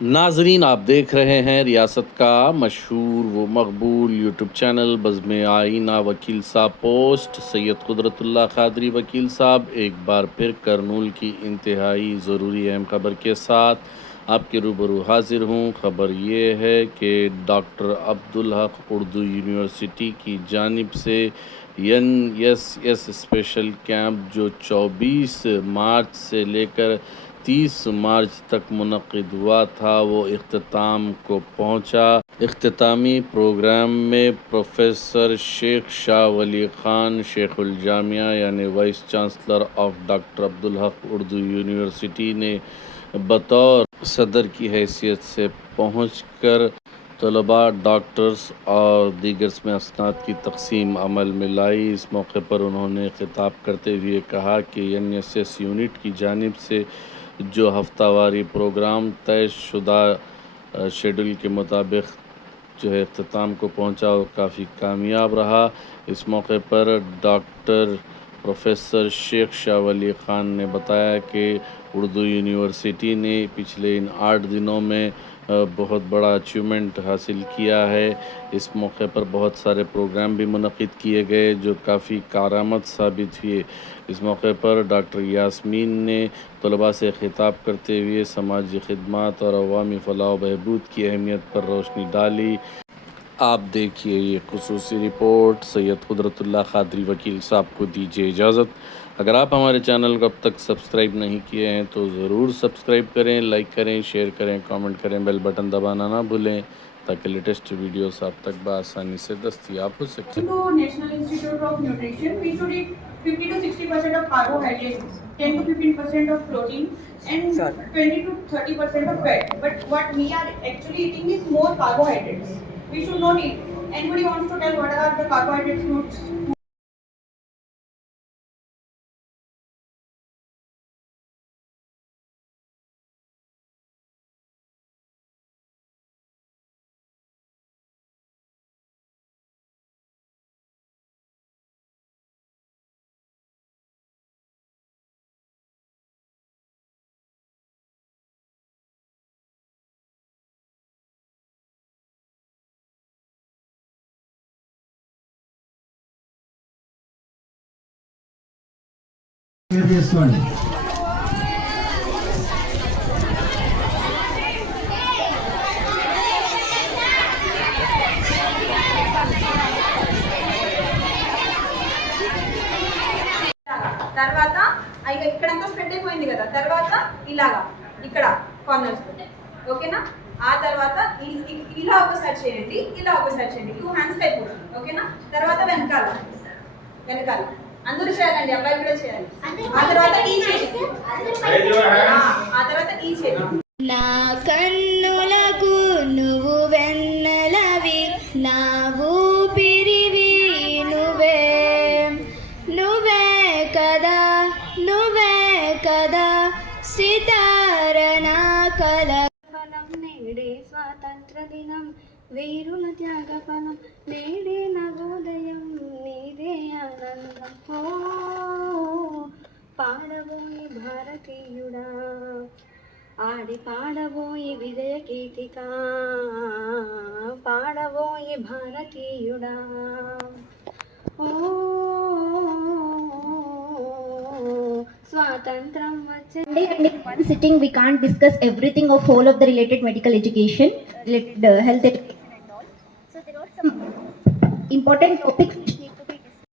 नाजरीन, आप देख रहे हैं रियासत का मशहूर व मकबूल यूट्यूब चैनल बज़्म आईना वकील साहब पोस्ट। सैयद कुदरतुल्लाह क़ादरी वकील साहब एक बार फिर करनूल की इंतहाई ज़रूरी अहम खबर के साथ आपके रूबरू हाजिर हूँ। ख़बर ये है कि डॉक्टर अब्दुल हक उर्दू यूनिवर्सिटी की जानिब से NSS स्पेशल कैंप जो 24 मार्च से लेकर 30 मार्च तक मुनक़िद हुआ था वो इख्तिताम को पहुँचा। इख्तितामी प्रोग्राम में प्रोफेसर शेख शाह वली ख़ान शेखुल जामिया यानी vice chancellor of doctor Abdul Haq Urdu university ने बतौर सदर की हैसियत से पहुँचकर तलबा, डॉक्टर्स और दीगर में असनाद की तकसीम अमल में लाई। इस मौके पर उन्होंने खिताब करते हुए कहा कि NSS यूनिट की जानिब से जो हफ्तावारी प्रोग्राम तयशुदा शेड्यूल के मुताबिक जो है इख्तिताम को पहुंचा और काफ़ी कामयाब रहा। इस मौके पर डॉक्टर प्रोफेसर शेख शाह वली ख़ान ने बताया कि उर्दू यूनिवर्सिटी ने पिछले इन 8 दिनों में बहुत बड़ा अचीवमेंट हासिल किया है। इस मौके पर बहुत सारे प्रोग्राम भी मुनक़िद किए गए जो काफ़ी कारआमद साबित हुए। इस मौके पर डॉक्टर यास्मीन ने तलबा से ख़िताब करते हुए समाजी खिदमत और अवामी फ़लाह व बहबूद की अहमियत पर रोशनी डाली। आप देखिए ये खुसूसी रिपोर्ट। सैयद कुदरतुल्लाह क़ादरी वकील साहब को दीजिए इजाज़त। अगर आप हमारे चैनल को अब तक सब्सक्राइब नहीं किए हैं तो ज़रूर सब्सक्राइब करें, लाइक करें, शेयर करें, कमेंट करें, बेल बटन दबाना ना भूलें ताकि लेटेस्ट वीडियोस आप तक बआसानी से दस्तयाब हो सकें। To National Institute of Nutrition, we should eat 50 to 60% of carbohydrates, 10 to 15% of protein, and 20 to 30% of fat. But what we are actually eating is more carbohydrates. We should not eat. Anybody wants to tell what are the carbohydrates foods? చేసుకోండి. తర్వాత ఇక్కడంతా spread అయిపోయింది కదా, తర్వాత ఇలాగా ఇక్కడ corners ఓకేనా. ఆ తర్వాత ఇలా ఒకసారి చేయండి, ఇలా ఒకసారి చేయండి, 2 హ్యాండ్స్ అయిపోతుంది ఓకేనా. తర్వాత వెనకాల వెనకాల అందరూ చేయాలండి, అబ్బాయి కూడా చేయాలి. ఆ తర్వాత ఈ చేయండి, ఆ తర్వాత ఈ చేయండి. నా కన్నులకు నువ్వు వెన్నెలవి, నా ఊపిరివి నువ్వే, నువ్వే కదా, నువ్వే కదా సితార నా కల. ఫలం నేడే స్వాతంత్ర దినం, వీరుల త్యాగ ఫలం నేడే నవోదయం, నీదే ఆనందం. ఓ పాడబోయి భారతీయుడా, ఆడి పాడబోయి విజయ గీతిక, పాడబోయి భారతీయుడా. ఓ స్వాతంత్రం వచ్చే one sitting we can't discuss everything of whole of the related medical education, related health education and all. So there are some important topics which need to be discussed.